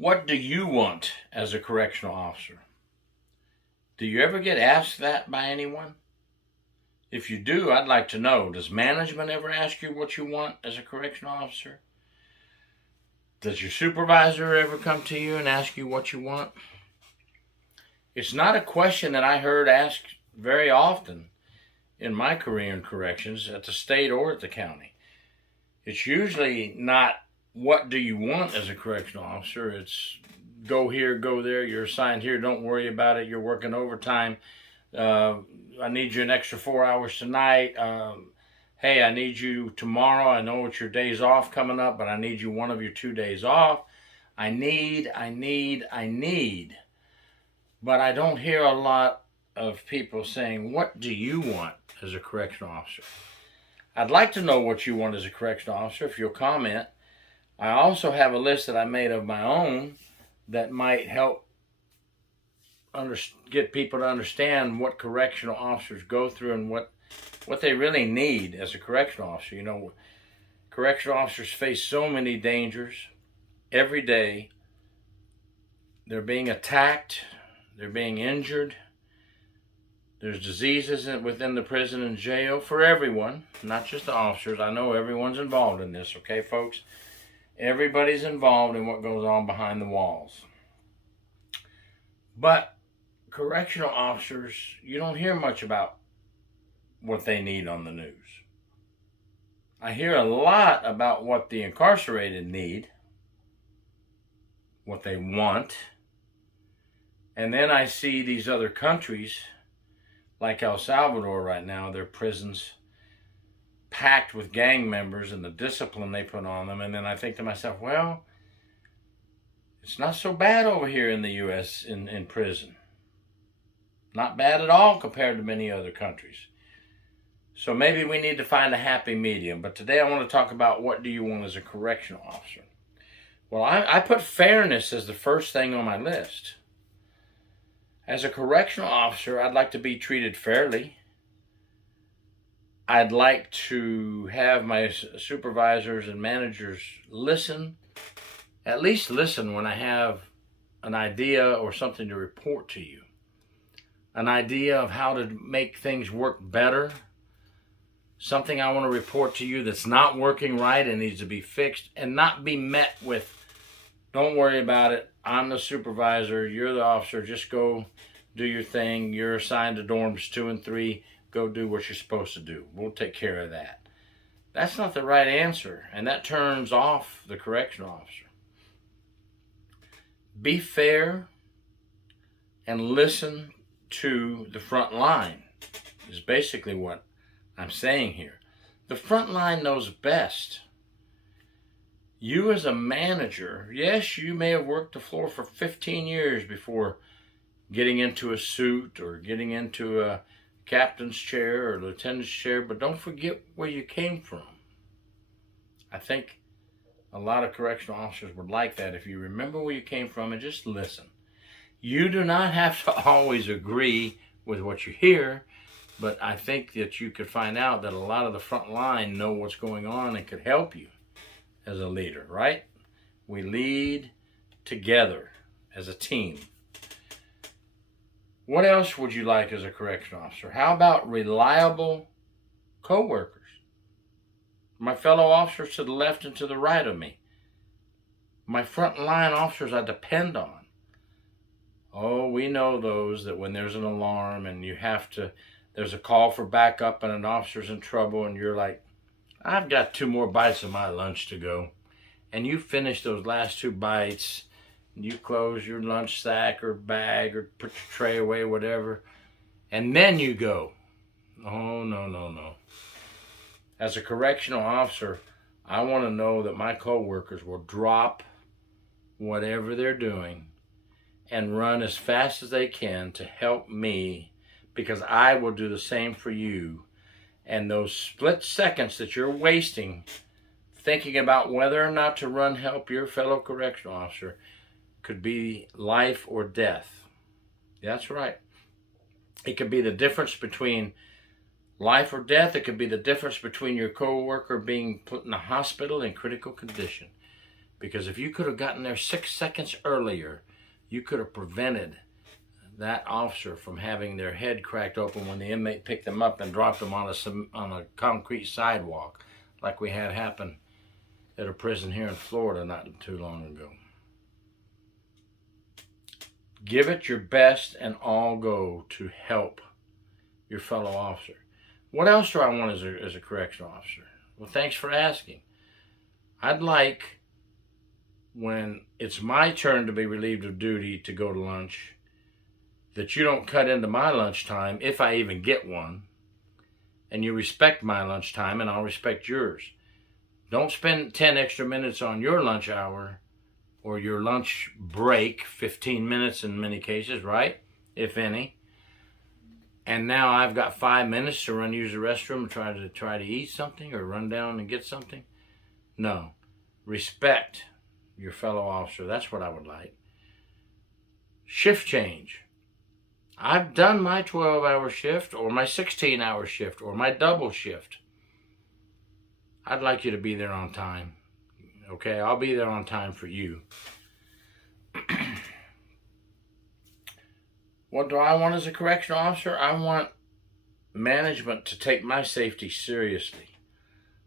What do you want as a correctional officer? Do you ever get asked that by anyone? If you do, I'd like to know, does management ever ask you what you want as a correctional officer? Does your supervisor ever come to you and ask you what you want? It's not a question that I heard asked very often in my career in corrections at the state or at the county. It's usually not, what do you want as a correctional officer? It's go here, go there, you're assigned here, don't worry about it, you're working overtime. I need you an extra 4 hours tonight. Hey, I need you tomorrow. I know it's your days off coming up, but I need you one of your 2 days off. I need. But I don't hear a lot of people saying, what do you want as a correctional officer? I'd like to know what you want as a correctional officer if you'll comment. I also have a list that I made of my own that might help get people to understand what correctional officers go through and what they really need as a correctional officer. You know, correctional officers face so many dangers every day. They're being attacked, they're being injured. There's diseases within the prison and jail for everyone, not just the officers. I know everyone's involved in this, okay, folks? Everybody's involved in what goes on behind the walls. But correctional officers, you don't hear much about what they need on the news. I hear a lot about what the incarcerated need, what they want, and then I see these other countries like El Salvador right now, their prisons packed with gang members and the discipline they put on them, and then I think to myself, well, it's not so bad over here in the U.S. in prison. Not bad at all compared to many other countries. So maybe we need to find a happy medium. But today I want to talk about, what do you want as a correctional officer? Well, I put fairness as the first thing on my list. As a correctional officer, I'd like to be treated fairly. I'd like to have my supervisors and managers listen, at least listen when I have an idea or something to report to you. An idea of how to make things work better. Something I want to report to you that's not working right and needs to be fixed, and not be met with, don't worry about it, I'm the supervisor, you're the officer, just go do your thing, you're assigned to dorms 2 and 3, go do what you're supposed to do, we'll take care of that. That's not the right answer, and that turns off the correctional officer. Be fair and listen to the front line is basically what I'm saying here. The front line knows best. You as a manager, yes, you may have worked the floor for 15 years before getting into a suit or getting into a captain's chair or lieutenant's chair, but don't forget where you came from. I think a lot of correctional officers would like that if you remember where you came from and just listen. You do not have to always agree with what you hear, but I think that you could find out that a lot of the front line know what's going on and could help you as a leader, right? We lead together as a team. What else would you like as a correctional officer? How about reliable co-workers? My fellow officers to the left and to the right of me. My front line officers I depend on. Oh, we know those that when there's an alarm and there's a call for backup and an officer's in trouble and you're like, I've got 2 more bites of my lunch to go. And you finish those last 2 bites, and you close your lunch sack or bag or put your tray away, whatever, and then you go. Oh, no. As a correctional officer, I want to know that my coworkers will drop whatever they're doing and run as fast as they can to help me, because I will do the same for you. And those split seconds that you're wasting thinking about whether or not to run help your fellow correctional officer could be life or death. That's right. It could be the difference between life or death. It could be the difference between your coworker being put in the hospital in critical condition. Because if you could have gotten there 6 seconds earlier, you could have prevented that officer from having their head cracked open when the inmate picked them up and dropped them on a concrete sidewalk, like we had happen at a prison here in Florida not too long ago. Give it your best and all go to help your fellow officer. What else do I want as a correctional officer? Well, thanks for asking. I'd like, when it's my turn to be relieved of duty to go to lunch, that you don't cut into my lunchtime, if I even get one, and you respect my lunchtime and I'll respect yours. Don't spend 10 extra minutes on your lunch hour or your lunch break, 15 minutes in many cases, right? If any. And now I've got 5 minutes to use the restroom and try to eat something or run down and get something. No. Respect your fellow officer. That's what I would like. Shift change. I've done my 12-hour shift or my 16-hour shift or my double shift. I'd like you to be there on time. Okay, I'll be there on time for you. What do I want as a correctional officer? I want management to take my safety seriously.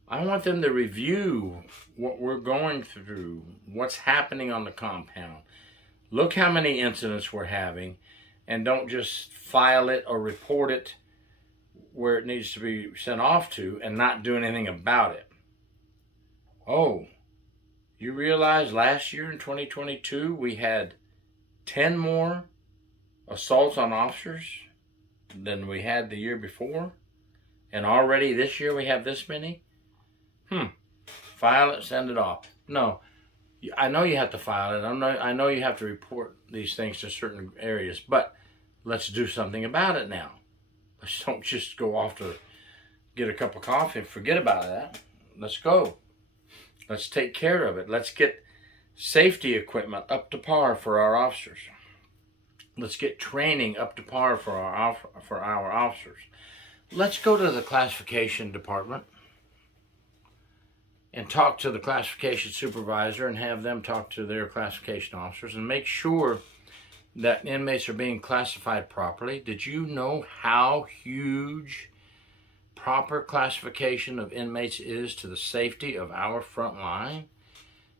I want them to review what we're going through, what's happening on the compound. Look how many incidents we're having, and don't just file it or report it where it needs to be sent off to and not do anything about it. Oh, you realize last year in 2022 we had 10 more assaults on officers than we had the year before? And already this year we have this many? File it, send it off. No, I know you have to file it. I know you have to report these things to certain areas, but let's do something about it now. Let's don't just go off to get a cup of coffee and forget about that. Let's go. Let's take care of it. Let's get safety equipment up to par for our officers. Let's get training up to par for our officers. Let's go to the classification department and talk to the classification supervisor and have them talk to their classification officers and make sure that inmates are being classified properly. Did you know how huge proper classification of inmates is to the safety of our front line?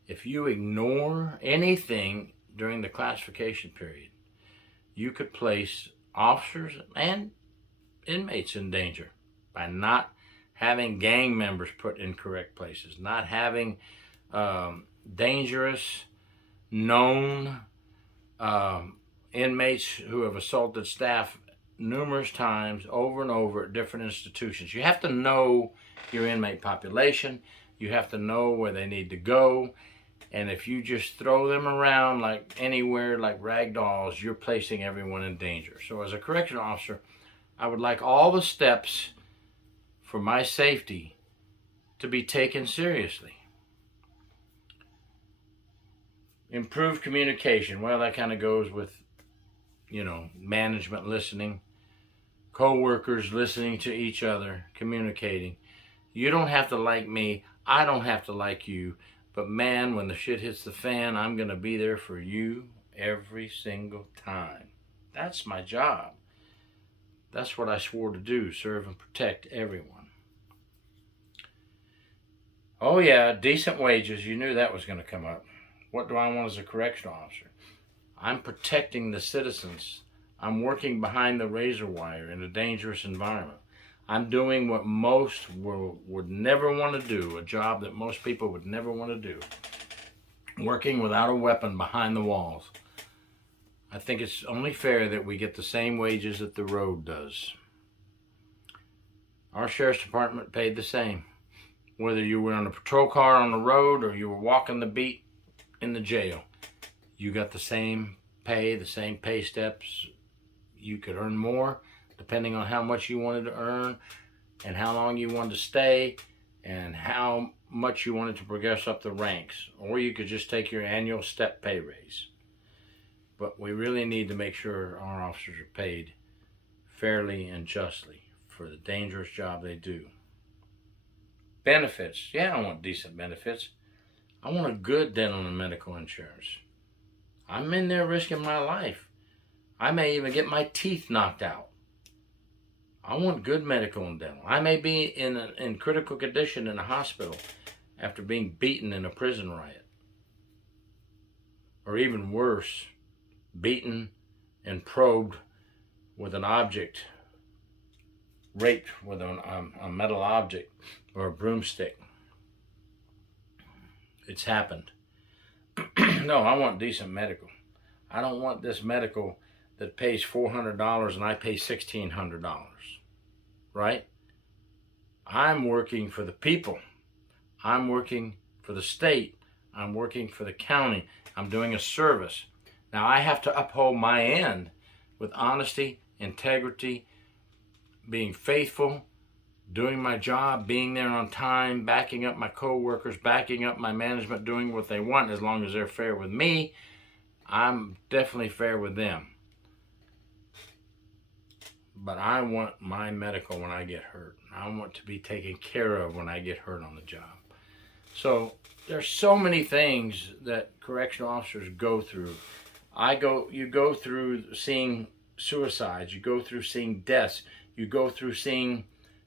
If you ignore anything during the classification period, you could place officers and inmates in danger by not having gang members put in correct places, not having dangerous, known inmates who have assaulted staff numerous times over and over at different institutions. You have to know your inmate population. You have to know where they need to go. And if you just throw them around like anywhere, like rag dolls, you're placing everyone in danger. So as a correctional officer, I would like all the steps for my safety to be taken seriously. Improved communication. Well, that kind of goes with, management listening, co-workers listening to each other, communicating. You don't have to like me. I don't have to like you. But man, when the shit hits the fan, I'm going to be there for you every single time. That's my job. That's what I swore to do, serve and protect everyone. Oh yeah, decent wages. You knew that was going to come up. What do I want as a correctional officer? I'm protecting the citizens. I'm working behind the razor wire in a dangerous environment. I'm doing what most would never want to do, a job that most people would never want to do. Working without a weapon behind the walls. I think it's only fair that we get the same wages that the road does. Our sheriff's department paid the same. Whether you were on a patrol car on the road or you were walking the beat in the jail, you got the same pay, the same pay steps. You could earn more depending on how much you wanted to earn and how long you wanted to stay and how much you wanted to progress up the ranks. Or you could just take your annual step pay raise. But we really need to make sure our officers are paid fairly and justly for the dangerous job they do. Benefits. Yeah, I want decent benefits. I want a good dental and medical insurance. I'm in there risking my life. I may even get my teeth knocked out. I want good medical and dental. I may be in critical condition in a hospital after being beaten in a prison riot. Or even worse, beaten and probed with an object, raped with a metal object or a broomstick. It's happened. No, I want decent medical. I don't want this medical that pays $400 and I pay $1,600, right? I'm working for the people. I'm working for the state. I'm working for the county. I'm doing a service. Now I have to uphold my end with honesty, integrity, being faithful, doing my job, being there on time, backing up my co-workers, backing up my management, doing what they want as long as they're fair with me. I'm definitely fair with them. But I want my medical when I get hurt. I want to be taken care of when I get hurt on the job. So there's so many things that correctional officers go through. You go through seeing suicides, you go through seeing deaths, you go through seeing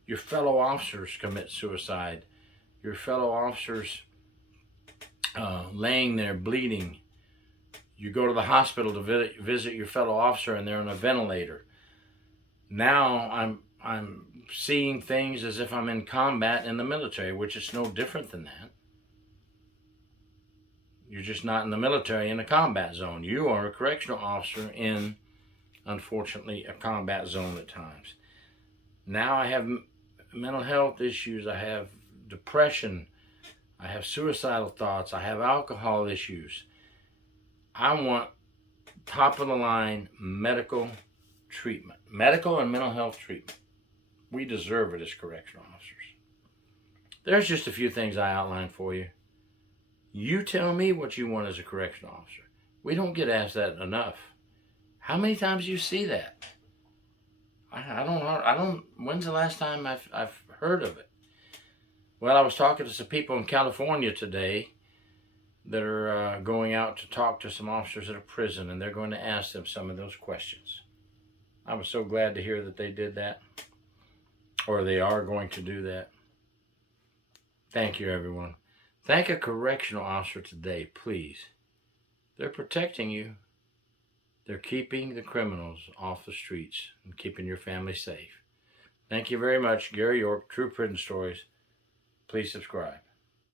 your fellow officers commit suicide, your fellow officers laying there bleeding. You go to the hospital to visit your fellow officer and they're on a ventilator. Now I'm seeing things as if I'm in combat in the military, which is no different than that. You're just not in the military in a combat zone. You are a correctional officer in, unfortunately, a combat zone at times. Now I have mental health issues. I have depression. I have suicidal thoughts. I have alcohol issues. I want top of the line medical treatment. Medical and mental health treatment. We deserve it as correctional officers. There's just a few things I outlined for you. You tell me what you want as a correctional officer. We don't get asked that enough. How many times do you see that? I don't. When's the last time I've heard of it? Well, I was talking to some people in California today that are going out to talk to some officers at a prison, and they're going to ask them some of those questions. I was so glad to hear that they did that, or they are going to do that. Thank you, everyone. Thank a correctional officer today, please. They're protecting you. They're keeping the criminals off the streets and keeping your family safe. Thank you very much. Gary York, True Prison Stories. Please subscribe.